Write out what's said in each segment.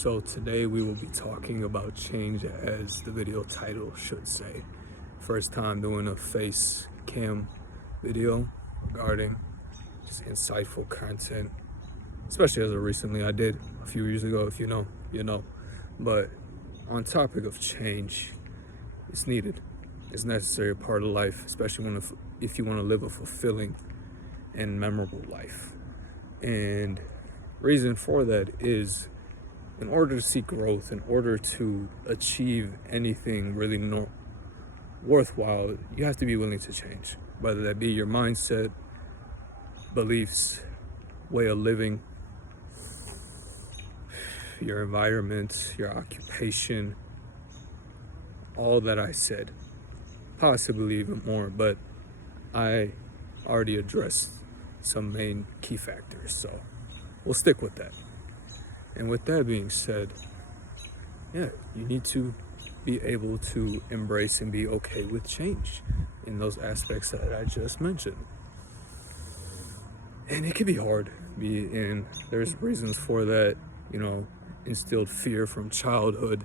So today we will be talking about change, as the video title should say. First time doing a face cam video regarding just insightful content, especially as of recently. I did a few years ago. If you know, you know. But on topic of change, it's needed. It's necessary, a part of life, especially if you want to live a fulfilling and memorable life. And reason for that is, in order to seek growth, in order to achieve anything really worthwhile, you have to be willing to change, whether that be your mindset, beliefs, way of living, your environment, your occupation, all that I said, possibly even more, but I already addressed some main key factors, so we'll stick with that. And with that being said, you need to be able to embrace and be okay with change in those aspects that I just mentioned. And it can be hard, and there's reasons for that, instilled fear from childhood,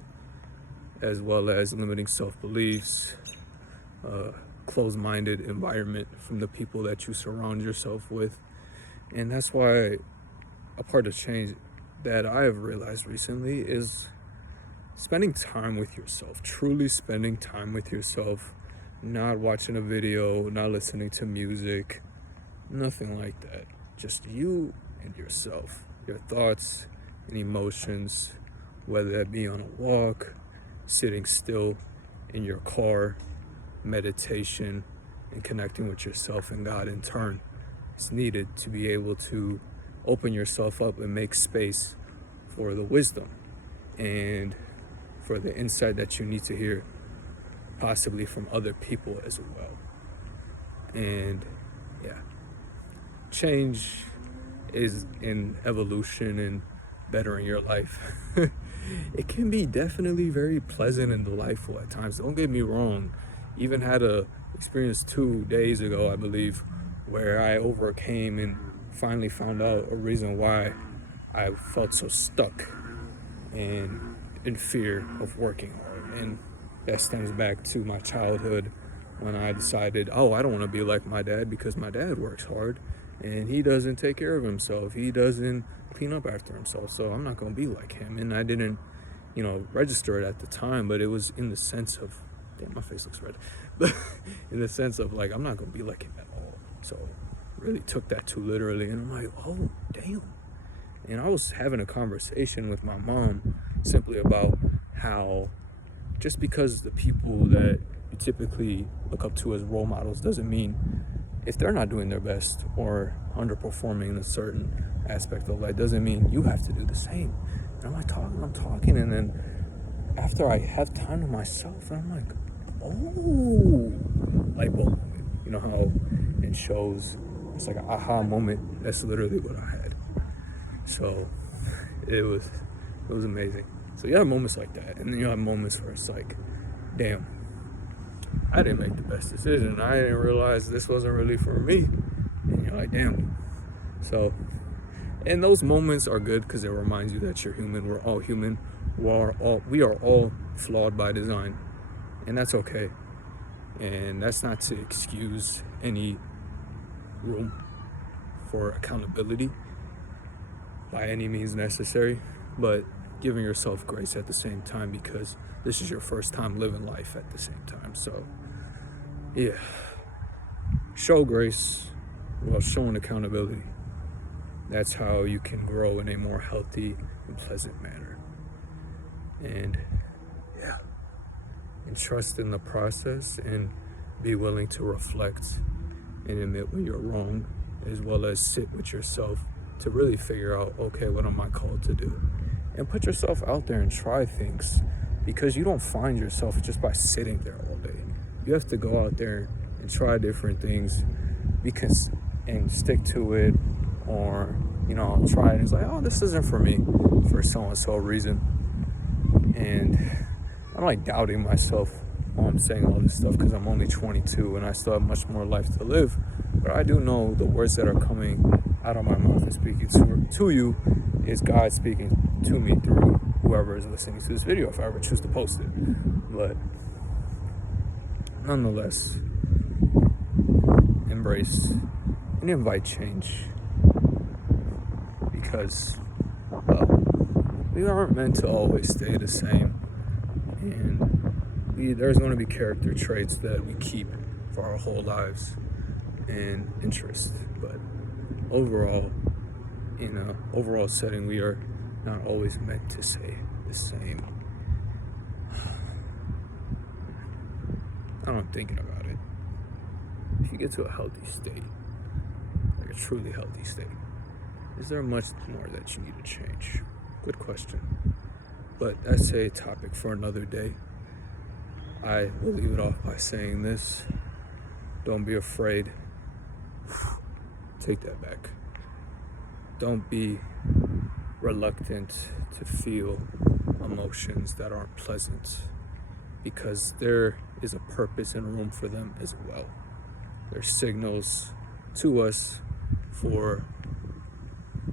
as well as limiting self-beliefs, closed-minded environment from the people that you surround yourself with. And that's why a part of change that I have realized recently is spending time with yourself, truly spending time with yourself, not watching a video, not listening to music, nothing like that. Just you and yourself, your thoughts and emotions, whether that be on a walk, sitting still in your car, meditation, and connecting with yourself and God in turn. It's needed to be able to open yourself up and make space for the wisdom and for the insight that you need to hear, possibly from other people as well. And change is in evolution and bettering your life. It can be definitely very pleasant and delightful at times. Don't get me wrong. Even had a experience 2 days ago, I believe, where I overcame and finally found out a reason why I felt so stuck and in fear of working hard. And that stems back to my childhood, when I decided, I don't want to be like my dad, because my dad works hard and he doesn't take care of himself. He doesn't clean up after himself. So I'm not going to be like him. And I didn't, register it at the time, but it was in the sense of, damn, my face looks red. But in the sense of, like, I'm not going to be like him at all. So really took that too literally. And I'm like, oh, damn. And I was having a conversation with my mom simply about how just because the people that you typically look up to as role models doesn't mean, if they're not doing their best or underperforming in a certain aspect of life, doesn't mean you have to do the same. And I'm talking, and then after I have time to myself, I'm like, oh, light bulb moment. You know how in shows it's like an aha moment? That's literally what I had. So it was amazing. So you have moments like that, and then you have moments where it's like, damn, I didn't make the best decision. I didn't realize this wasn't really for me. And you're like, damn. So, and those moments are good because it reminds you that you're human. We're all human. We are all flawed by design, and that's okay. And that's not to excuse any room for accountability by any means necessary, but giving yourself grace at the same time, because this is your first time living life at the same time. So show grace while showing accountability. That's how you can grow in a more healthy and pleasant manner. And trust in the process, and be willing to reflect and admit when you're wrong, as well as sit with yourself to really figure out, okay, what am I called to do? And put yourself out there and try things, because you don't find yourself just by sitting there all day. You have to go out there and try different things, and stick to it, or try it and it's like, oh, this isn't for me for so reason. And I'm like doubting myself while I'm saying all this stuff, because I'm only 22 and I still have much more life to live. But I do know the words that are coming out of my mouth and speaking to you is God speaking to me through whoever is listening to this video if I ever choose to post it. But nonetheless, embrace and invite change, because we aren't meant to always stay the same, and there's going to be character traits that we keep for our whole lives and interest, but overall, in an overall setting, we are not always meant to stay the same. I don't know, thinking about it, if you get to a healthy state, like a truly healthy state, is there much more that you need to change? Good question. But that's a topic for another day. I will leave it off by saying this. Don't be afraid. Take that back. Don't be reluctant to feel emotions that aren't pleasant, because there is a purpose and room for them as well. There's signals to us for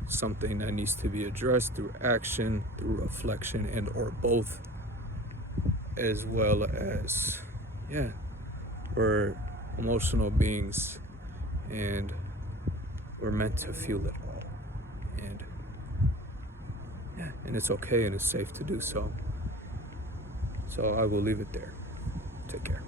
something that needs to be addressed through action, through reflection, and or both, as well as, we're emotional beings and we're meant to feel it all. And it's okay and it's safe to do so. So I will leave it there. Take care.